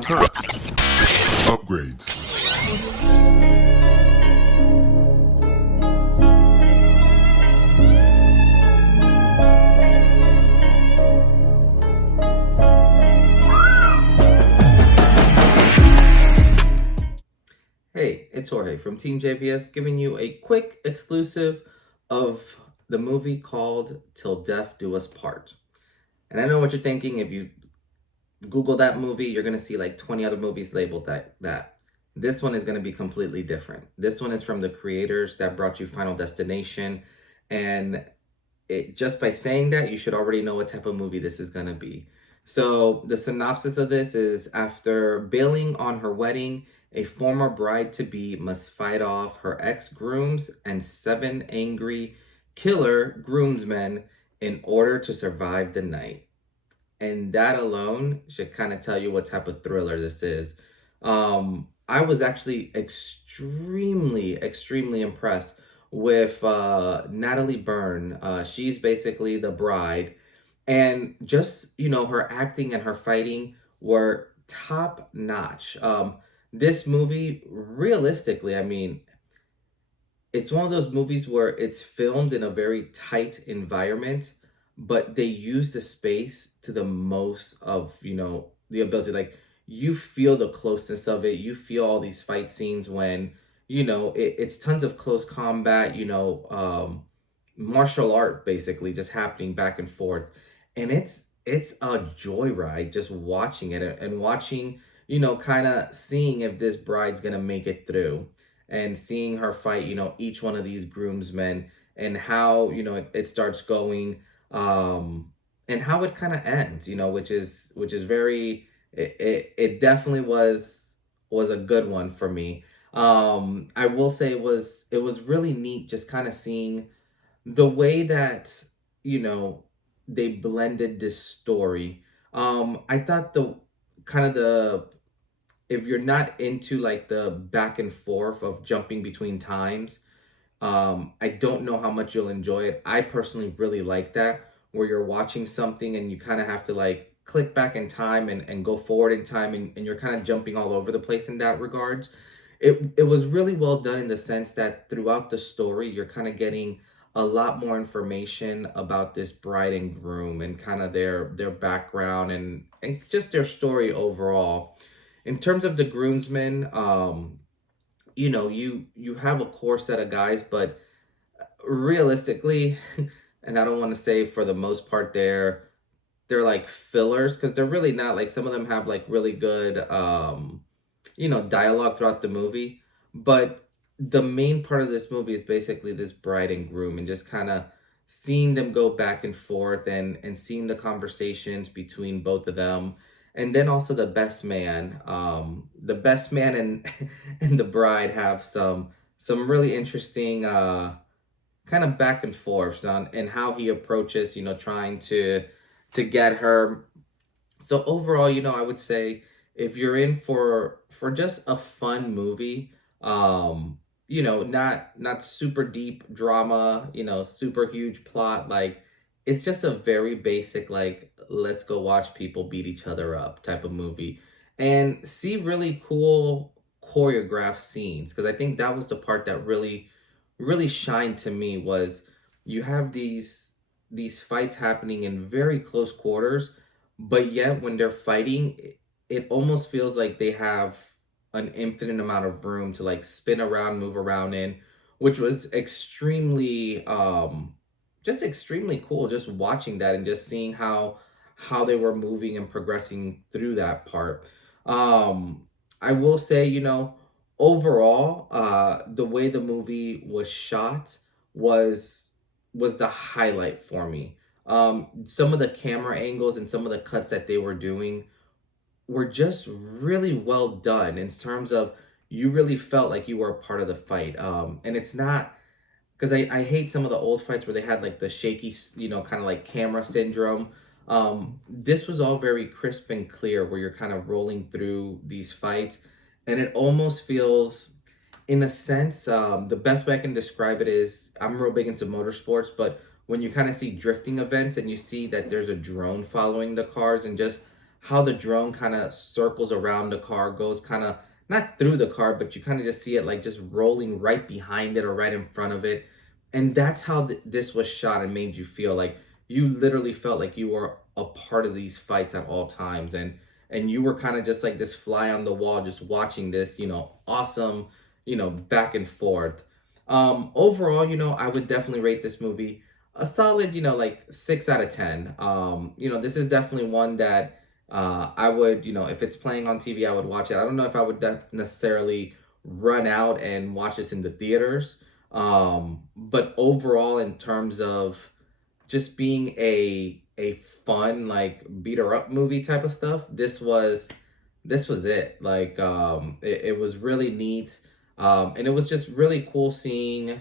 Upgrades. Hey, it's Jorge from TeamJVS giving you a quick exclusive of the movie called Till Death Do Us Part. And I know what you're thinking. If you Google that movie, you're going to see like 20 other movies labeled that. This one is going to be completely different. This one is from the creators that brought you Final Destination. And just by saying that, you should already know what type of movie this is going to be. So the synopsis of this is: after bailing on her wedding, a former bride-to-be must fight off her ex-grooms and 7 angry killer groomsmen in order to survive the night. And that alone should kind of tell you what type of thriller this is. I was actually extremely impressed with Natalie Byrne. She's basically the bride, and just her acting and her fighting were top notch. This movie, realistically, I mean, it's one of those movies where it's filmed in a very tight environment, but they use the space to the most of, the ability. Like, you feel the closeness of it. You feel all these fight scenes when, it's tons of close combat, martial art basically just happening back and forth. And it's a joyride just watching it and watching, kind of seeing if this bride's gonna make it through, and seeing her fight, each one of these groomsmen, and how, it starts going, and how it kind of ends, which is very, it definitely was a good one for me. I will say it was really neat just kind of seeing the way that, they blended this story. I thought the kind of the if you're not into like the back and forth of jumping between times, I don't know how much you'll enjoy it. I personally really like that, where you're watching something and you kind of have to like click back in time and go forward in time, and you're kind of jumping all over the place in that regards. It was really well done in the sense that throughout the story, you're kind of getting a lot more information about this bride and groom and kind of their background and just their story overall. In terms of the groomsmen, you have a core set of guys, but realistically, and I don't want to say for the most part they're like fillers, because they're really not. Like, some of them have like really good dialogue throughout the movie, but the main part of this movie is basically this bride and groom, and just kind of seeing them go back and forth, and seeing the conversations between both of them. And then also the best man and and the bride have some really interesting kind of back and forths on and how he approaches, trying to get her. So overall, I would say, if you're in for just a fun movie, not super deep drama, super huge plot, like, it's just a very basic, like, let's go watch people beat each other up type of movie, and see really cool choreographed scenes. Because I think that was the part that really shined to me, was you have these fights happening in very close quarters, but yet when they're fighting, it almost feels like they have an infinite amount of room to like spin around, move around in, which was extremely cool, just watching that and just seeing how they were moving and progressing through that part. I will say, overall, the way the movie was shot was the highlight for me. Some of the camera angles and some of the cuts that they were doing were just really well done, in terms of you really felt like you were a part of the fight. And it's not, because I hate some of the old fights where they had like the shaky, kind of like camera syndrome. This was all very crisp and clear, where you're kind of rolling through these fights, and it almost feels, in a sense, the best way I can describe it is, I'm real big into motorsports, but when you kind of see drifting events and you see that there's a drone following the cars, and just how the drone kind of circles around the car, goes kind of not through the car, but you kind of just see it like just rolling right behind it or right in front of it. And that's how this was shot and made you feel like you literally felt like you were a part of these fights at all times. And you were kind of just like this fly on the wall, just watching this, awesome, back and forth. Overall, I would definitely rate this movie a solid, like 6 out of 10. This is definitely one that I would, if it's playing on TV, I would watch it. I don't know if I would necessarily run out and watch this in the theaters. But overall, in terms of just being a fun like beat her up movie type of stuff, this was it. Like it was really neat. And it was just really cool seeing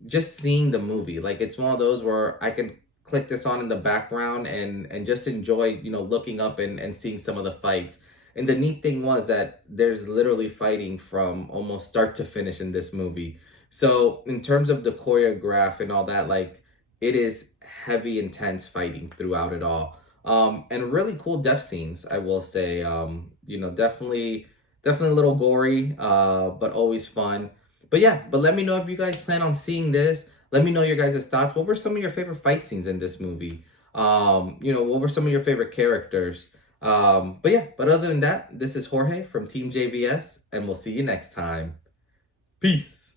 the movie. Like it's one of those where I can click this on in the background and just enjoy, looking up and seeing some of the fights. And the neat thing was that there's literally fighting from almost start to finish in this movie. So in terms of the choreograph and all that, like it is heavy, intense fighting throughout it all. And really cool death scenes, I will say. Definitely a little gory, but always fun. But yeah, but let me know if you guys plan on seeing this. Let me know your guys' thoughts. What were some of your favorite fight scenes in this movie? What were some of your favorite characters? But yeah, but other than that, this is Jorge from Team JVS, and we'll see you next time. Peace.